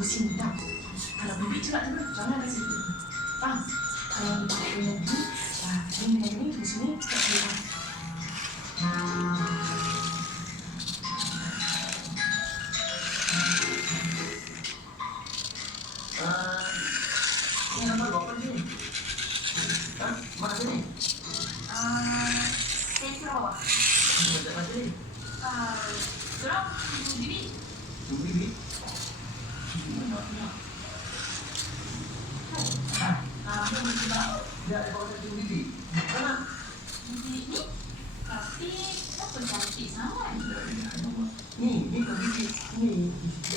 Pusing tak? Kalau bibik cakap tu, jangan kasi itu. Faham? Kalau bibik nanti, ini dengan ini, di sini, tak boleh. Ini nama apa ni? Mana sini? Saya Sarawak. Macam mana ni? Dorang bibik. Bibik? Mana nak? Dia ada kawasan tu bibik. Mana? Bibik ni. Tapi kenapa cantik sangat? Ni ke bibik? Ni isi